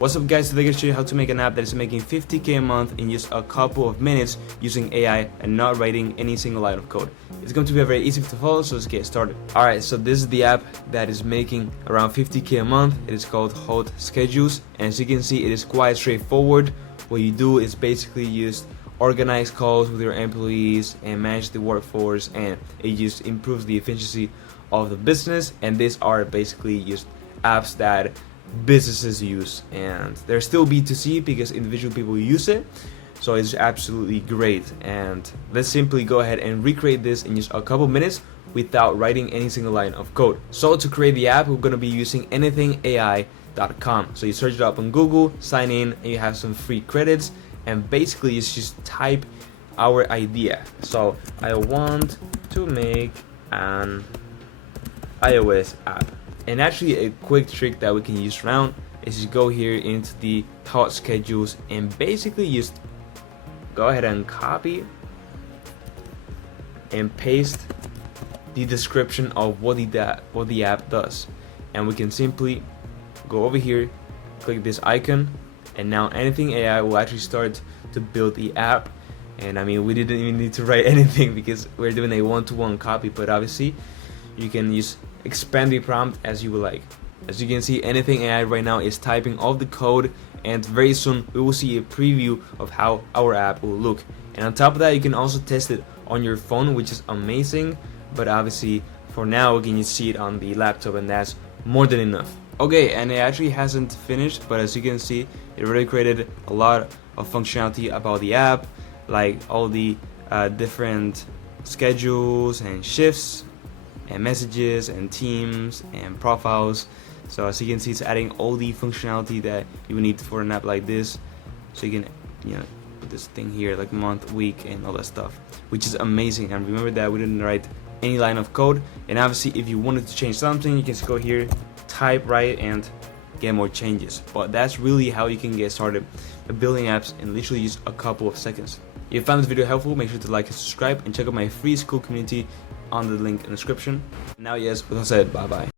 What's up guys, today I'm going to show you how to make an app that is making 50k a month in just a couple of minutes using AI and not writing any single line of code. It's going to be very easy to follow, so let's get started. Alright, so this is the app that is making around 50k a month. It is called Hot Schedules, and as you can see it is quite straightforward. What you do is basically just organize calls with your employees and manage the workforce, and it just improves the efficiency of the business. And these are basically just apps that businesses use, and they're still B2C because individual people use it, so it's absolutely great. And let's simply go ahead and recreate this in just a couple minutes without writing any single line of code. So to create the app, we're going to be using anythingai.com. So you search it up on Google, sign in, and you have some free credits, and basically it's just type our idea. So I want to make an iOS app. And actually a quick trick that we can use around is to go here into the Hot Schedules and basically just go ahead and copy and paste the description of what the app does. And we can simply go over here, click this icon, and now Anything AI will actually start to build the app. And I mean, we didn't even need to write anything because we're doing a one-to-one copy, but obviously you can use expand the prompt as you would like. As you can see, Anything AI right now is typing all the code, and very soon we will see a preview of how our app will look. And on top of that, you can also test it on your phone, which is amazing, but obviously for now we can just see it on the laptop, and that's more than enough. Okay, and it actually hasn't finished, but as you can see, it already created a lot of functionality about the app, like all the different schedules and shifts and messages and teams and profiles. So as you can see, it's adding all the functionality that you would need for an app like this. So you can put this thing here like month, week, and all that stuff, which is amazing. And remember that we didn't write any line of code. And obviously if you wanted to change something, you can just go here, type, write, and get more changes. But that's really how you can get started building apps in literally just a couple of seconds. If you found this video helpful, make sure to like and subscribe, and check out my free school community on the link in the description. Now yes, with that said, bye bye.